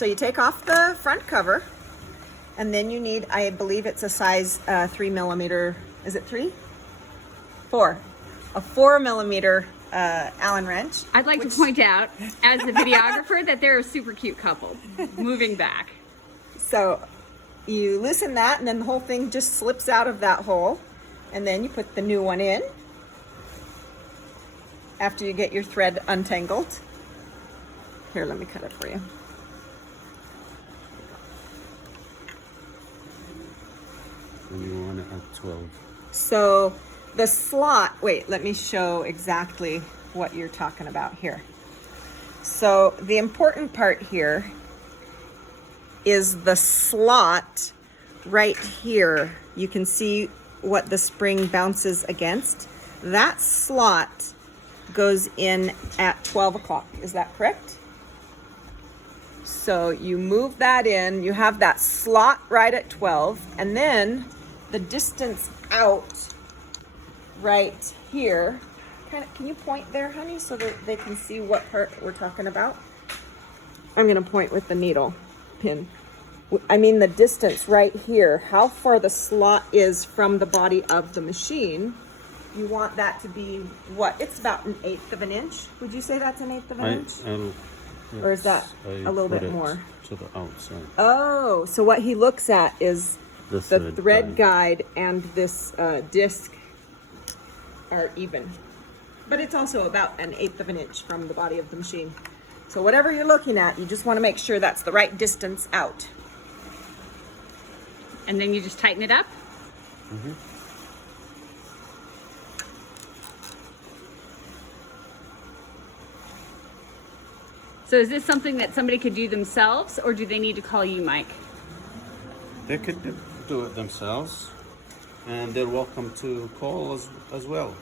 So you take off the front cover, and then you need, I believe it's a size 3 millimeter, is it 3? 4. A 4 millimeter Allen wrench. I'd like to point out, as the videographer, that they're a super cute couple. Moving back. So you loosen that, and then the whole thing just slips out of that hole, and then you put the new one in after you get your thread untangled. Here, let me cut it for you. And you want it at 12. So the slot, wait, let me show exactly what you're talking about here. So the important part here is the slot right here. You can see what the spring bounces against. That slot goes in at 12 o'clock. Is that correct? So you move that in, you have that slot right at 12, and then the distance out right here. Can you point there, honey, so that they can see what part we're talking about? I'm gonna point with the needle pin. I mean the distance right here, how far the slot is from the body of the machine. You want that to be what? It's about 1/8 of an inch. Would you say that's 1/8 of an inch? Or is that a little bit more? To the outside. Oh, so what he looks at is the thread guide and this disc are even. But it's also about 1/8 of an inch from the body of the machine. So whatever you're looking at, you just want to make sure that's the right distance out. And then you just tighten it up? Mm-hmm. So is this something that somebody could do themselves, or do they need to call you, Mike? They could do it themselves, and they're welcome to call as well.